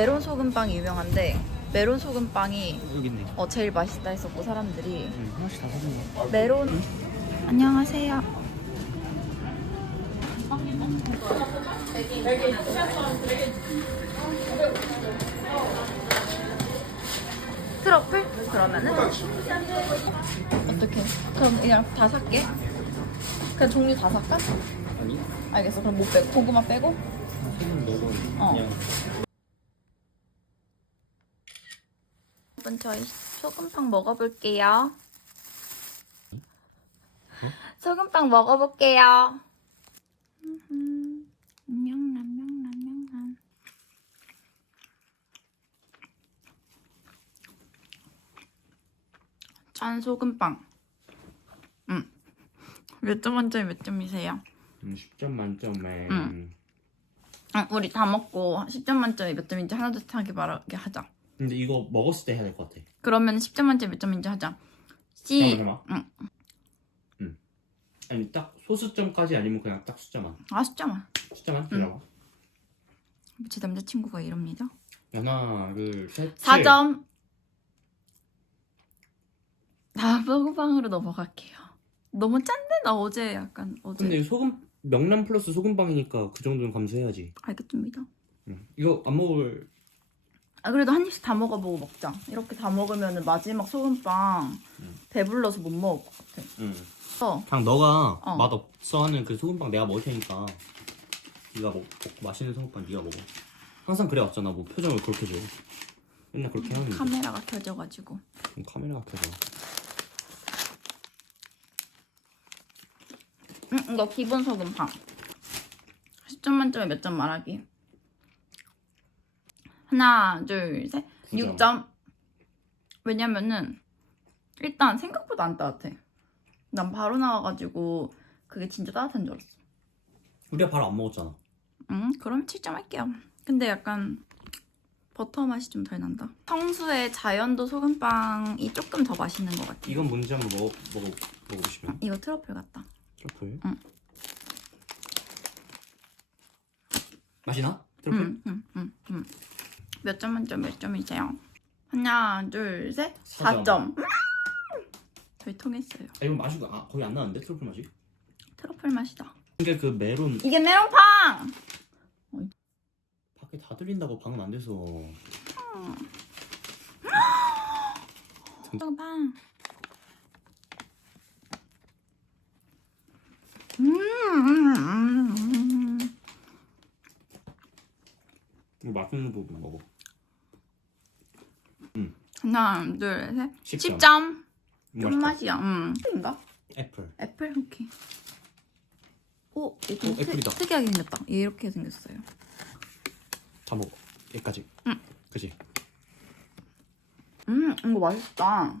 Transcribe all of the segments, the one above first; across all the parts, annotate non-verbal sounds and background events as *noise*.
메론 소금빵. 메론 소금빵이 유명한데 메론 소금빵이 어, 여기 있네. 어, 제일 맛있다 했었고 사람들이 응, 하나씩 다 사는 거. 메론 안녕하세요. 트러플? 그러면은 어떻게? 그럼 그냥 다 살게. 그냥 종류 다 살까? 아니? 알겠어. 그럼 뭐 빼고 고구마 빼고? 소금 메론. 어. 그냥 여러분 저희 소금빵 먹어볼게요. 소금빵 먹어볼게요. 짠 소금빵. 음. 몇점 만점에 몇 점이세요? 음, 10점 만점에 응. 아, 우리 다 먹고 10점 만점에 몇 점인지 하나둘하게 말하게 하자. 근데 이거 먹었을 때 해야 될 것 같아. 그러면 10점 만점에 몇 점인지 하자. C. 잠깐만. 응. 응. 아니 딱 소수점까지 아니면 그냥 딱 숫자만. 아 숫자만. 숫자만 들어가. 제 남자친구가 이럽니다. 하나, 둘, 셋. 4점. 나 소금빵으로 넘어갈게요. 너무 짠데 나 어제 약간 어제 근데 소금 명란 플러스 소금빵이니까 그 정도는 감수해야지. 알겠습니다. 응. 이거 안 먹을 아 그래도 한 입씩 다 먹어보고 먹자. 이렇게 다 먹으면 마지막 소금빵 응. 배불러서 못 먹을 것 같아. 응. 어. 그냥 너가 어. 맛 없어 하는 그 소금빵 내가 먹을 테니까 네가 먹, 먹고 맛있는 소금빵 네가 먹어. 항상 그래 왔잖아. 뭐 표정을 그렇게 줘. 맨날 그렇게 하는데 카메라가 켜져가지고. 그럼 카메라가 켜져. 응, 이거 기본 소금빵. 10점 만점에 몇 점 말하기. 하나, 둘, 셋. 구 점. 6점. 왜냐면은 일단 생각보다 안 따뜻해. 난 바로 나와가지고 그게 진짜 따뜻한 줄 알았어. 우리가 바로 안 먹었잖아. 응, 그럼 7점 할게요. 근데 약간 버터 맛이 좀 덜 난다. 성수의 자연도 소금빵이 조금 더 맛있는 것 같아. 이건 뭔지 한번 먹어 먹어 먹어보시면. 이거 트러플 같다. 트러플. 응. 맛이 나? 트러플? 응, 응, 응, 응. 몇 점 만점 몇 점이세요? 하나, 둘, 셋. 사 4점. 저희 통했어요. 아, 이건 맛이 아 거의 안 나는데 트러플 맛이? 트러플 맛이다. 이게 그 메론 이게 메론빵! 밖에 다 들린다고 방음 안 돼서. *gasps* 소금빵. 음, 음, 음, 음. 맛있는 부분 먹어. 하나, 둘, 셋. 10점. 10점. 맛있다. 좀 맛이야. 음. 인가? 애플. 애플? 오케이. 오, 이거 어, 애플이다. 특이하게 생겼다. 얘 이렇게 생겼어요. 다 먹어. 여기까지. 응. 그지? 음, 이거 맛있다.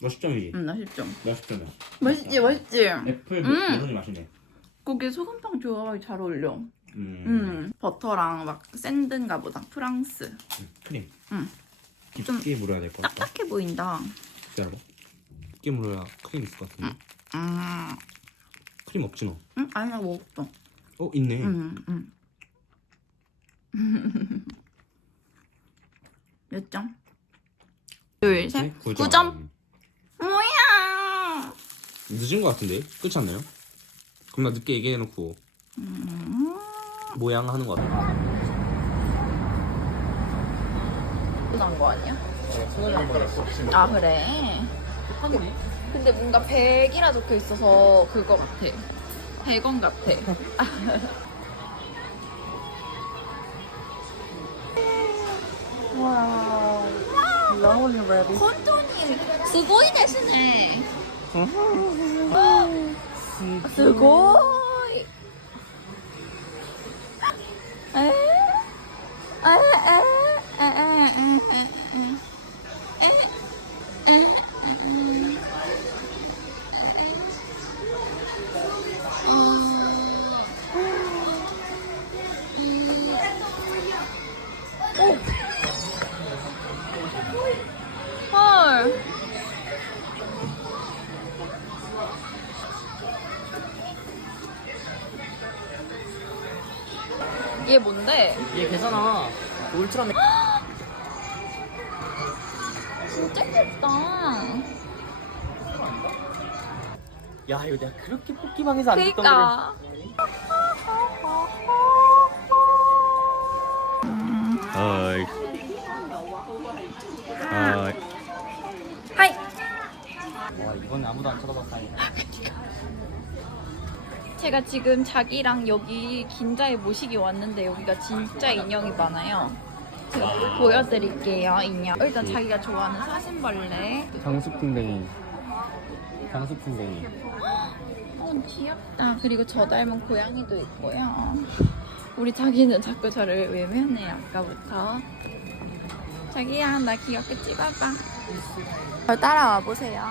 너 10점이지? 음, 나 10점. 나 10점이야. 맛있지, 맛있지? 애플 음. 맛있네. 거기 소금빵 조합이 잘 어울려. 음. 음. 버터랑 막 샌드인가 보다. 프랑스. 음, 크림. 응. 깊게 물어야 될 것 같다. 딱딱해 보인다. 기다려봐. 깊게 물어야 크림 있을 것 같은데. 음. 크림 없지 너? 응? 아니, 나 먹었어. 어 있네. 음, 음. *laughs* 몇 점? 둘, 셋. 네, 구 9점. 뭐야? 늦은 것 같은데? 그렇지 않나요? 겁나 늦게 얘기해놓고 음. 모양 하는 것 같아. 서운한 거 아니야? 서운한 거. 아 그래. 근데, 근데 뭔가 100이라 적혀 있어서 그거 같아. 100원 같아. 와. 러블리 레디. 건조님, 수고이 대신에. 어? *laughs* 수고. 哎，哎哎，哎哎哎哎。 뭔데? 얘 걔잖아. 울트라맨. 진짜 귀엽다. 야 이거 내가 그렇게 뽑기방에서 안 듣던 거를. 그니까. 하이. 하이. 하이. 와 이건 아무도 안 쳐다봤다. 제가 지금 자기랑 여기 긴자에 모시기 왔는데 여기가 진짜 인형이 많아요. 제가 보여드릴게요, 인형. 일단 자기가 좋아하는 사슴벌레. 장수풍뎅이. 장수풍뎅이. 어, 귀엽다. 그리고 저 닮은 고양이도 있고요. 우리 자기는 자꾸 저를 외면해, 아까부터. 자기야, 나 귀엽게 찍어봐. 저 따라와 보세요.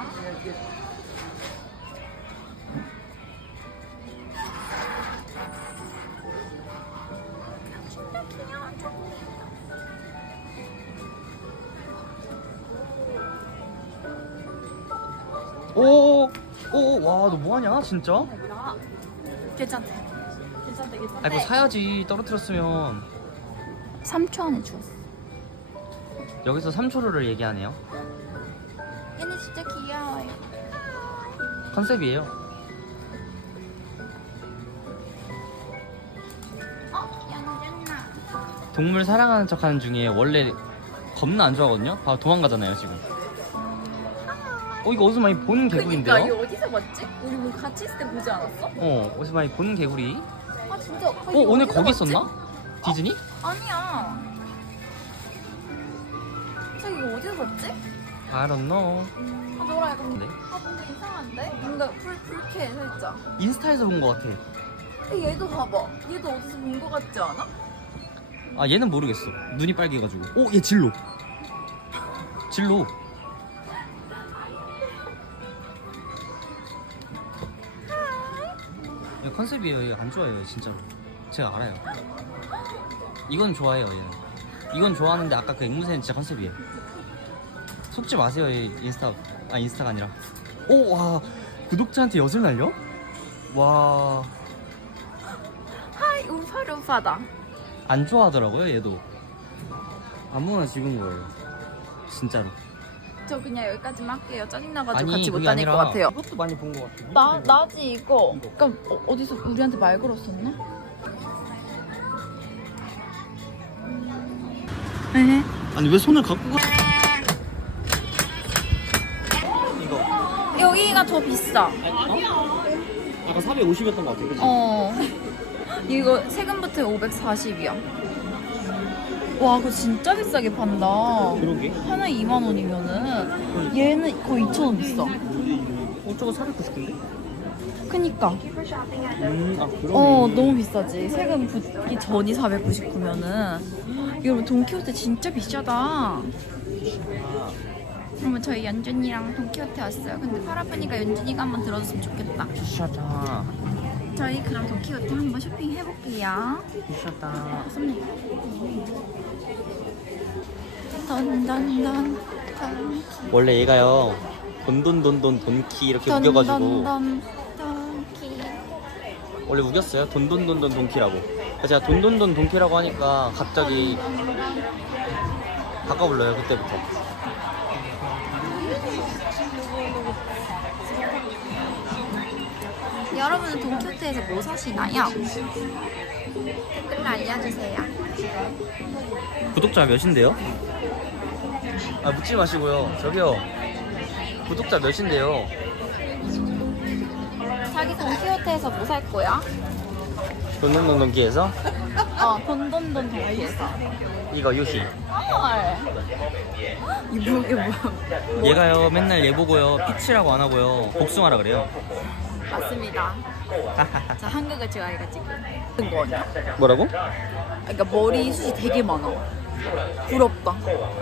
오. 오. 와 너 뭐하냐 진짜? 괜찮대. 괜찮대, 괜찮대. 아이고 사야지 떨어뜨렸으면 3초 안에 주웠어. 여기서 3초를 얘기하네요. 얘는 진짜 귀여워요. 컨셉이에요. 어, 연준아. 동물 사랑하는 척하는 중에 원래 겁나 안 좋아하거든요. 봐 도망가잖아요 지금. 어 이거 어디서 많이 본 개구리인데요? 그니까 이거 어디서 봤지? 우리 뭐 같이 있을 때 보지 않았어? 어 어디서 많이 본 개구리. 아 진짜. 아, 어 오늘 거기? 있었나? 디즈니? 아니야. 저 이거 어디서 봤지? I don't know. 아 노라 이거. 네? 아 뭔가 이상한데? 뭔가 불 불쾌해 살짝. 인스타에서 본것 같아. 근데 얘도 봐봐. 얘도 어디서 본 거 같지 않아? 아 얘는 모르겠어. 눈이 빨개가지고. 오얘 진로. 진로. 컨셉이 에요. 얘안 좋아해요 진짜로. 제가 알아요. 이건 좋아해요 얘. 이건 좋아하는데 아까 그 앵무새는 진짜 컨셉이에요. 속지 마세요 얘 인스타. 아 인스타가 아니라. 오와 구독자한테 엿을 날려? 와. 하이 우파루파다. 안 좋아하더라고요 얘도 아무나 찍은 거예요 진짜로 저 그냥 여기까지만 할게요. 짜증나가지고 아니, 같이 못 그게 다닐 것 아니라 같아요. 이것도 많이 본 것 같아 나 나지 이거. 그럼 어, 어디서 우리한테 말 걸었었나? 네. 아니 왜 손을 갖고 가 이거 여기가 더 비싸. 아까 450이었던 것 같아 그치? 어. *laughs* 이거 세금부터 540이야. 와, 그거 진짜 비싸게 판다. 그러게 하나 2만 원이면은 얘는 거의 2천 원 비싸. 어 저거 490인데? 그니까. 음 아 그러네 어, 너무 비싸지. 세금 붙기 전이 499면은. 여러분, 돈키호테 진짜 비싸다. 그러면 저희 연준이랑 돈키호테 왔어요. 근데 팔아보니까 연준이가 한번 들어줬으면 좋겠다. 비싸다 저희 그럼 돈키호테 한번 쇼핑해볼게요. 비싸다 좋습니다. 던던던 원래 얘가요 돈돈돈돈 돈키 이렇게 우겨가지고 던던던 돈키 원래 우겼어요 돈돈돈돈 돈키라고 그래서 제가 돈돈돈 돈키라고 하니까 갑자기 바꿔 불러요 그때부터 여러분은 돈키호테에서 뭐 사시나요? 댓글로 알려주세요. 구독자 몇인데요? 아 묻지 마시고요. 저기요. 구독자 몇인데요? 자기 돈키호테에서 뭐 살 거야? 돈돈돈돈키에서 어, 돈돈돈 돈키에서. 이거 유희. 헐. 이게 뭐, 이게 뭐. 얘가요 맨날 얘 보고요 피치라고 안 하고요 복숭아라 그래요. 맞습니다. 자, 한국을 제가 이가 지금. 거? 뭐라고? 그러니까 머리 숱이 되게 많아. 부럽다.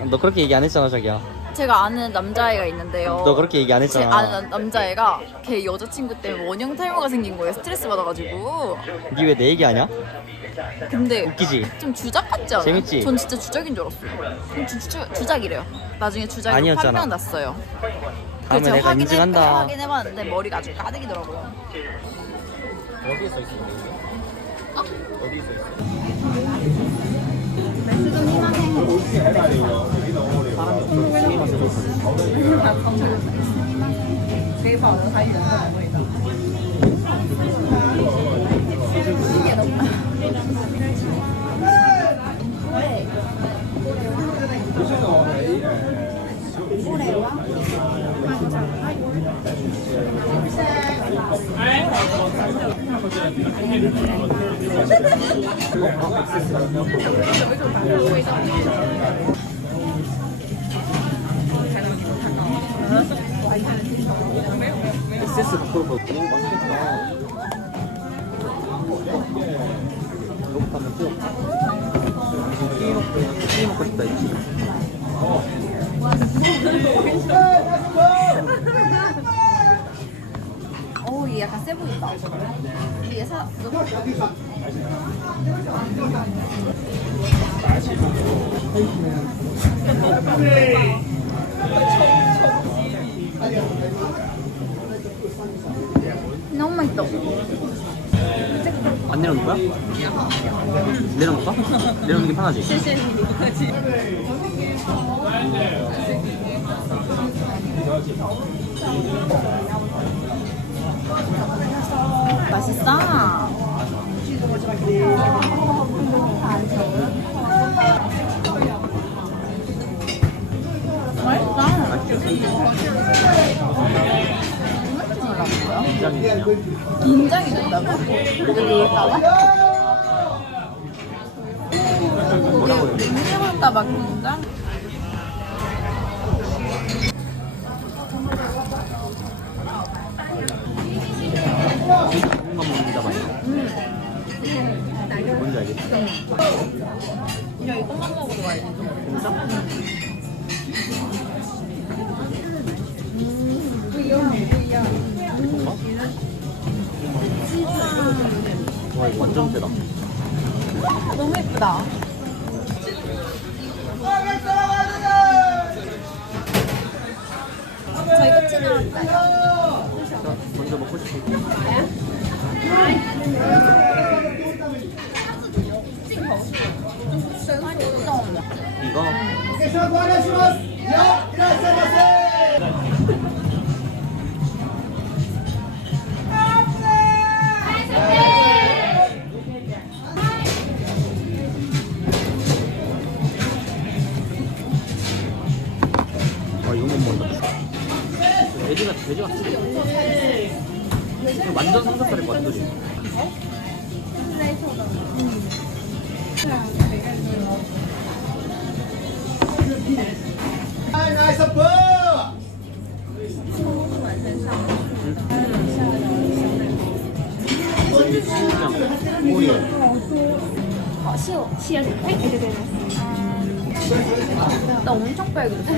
너 그렇게 얘기 안 했잖아 자기야. 제가 아는 남자애가 있는데요. 너 그렇게 얘기 안 제 했잖아. 아는 남자애가 걔 여자친구 때문에 원형 탈모가 생긴 거예요. 스트레스 받아가지고. 니 왜 내 얘기 하냐? 근데 웃기지? 좀 주작 같지 않아요? 재밌지? 전 진짜 주작인 줄 알았어요. 전 주, 주, 주작이래요. 나중에 주작으로 아니었잖아. 판명 났어요. 다음에 제가 내가 확인해- 인증한다. 확인해봤는데 머리가 아주 가득이더라고요. 어디에 써 있어? 어디 있어 可以保留它原本的味道。람이 없어. 게임 하세요. 给保留它原本的味道。 SS 그걸 보고 오 맛있겠다. 이거부터 한번 쭉. 튀김 먹고 튀김 먹고 싶다 했지. 오, 얘 약간 세 보인다. 얘 사, 너무 맛있어. 안 내려놓을 거야? 내려놓을까? 내려놓는 게 편하지. 맛있어. 긴장이 된다고? 돼? 음식을까봐 긴장? 야, 이것만 먹으러 가야지. 와 이거 완전 세다. 너무 예쁘다. 돼지가 돼지 같아. 이거 완전 삼겹살일 것 같아, 그지? Hi, nice up! 이게 진짜 꼬리에 好是有切乳，哎，对对对对。 나 엄청 빨개졌어.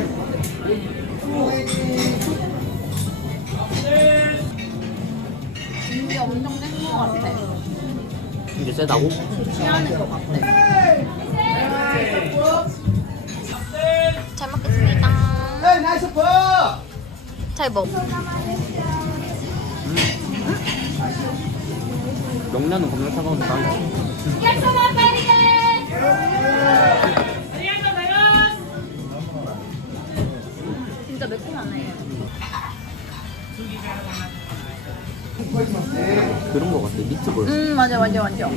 이게 엄청 센것 같아. 이게 세다고? 취하는 것 같아. 잘 먹겠습니다. Up! 잘 먹. 명란은 겁나 차가운데 난 미트볼. 음 맞아 맞아 맞아.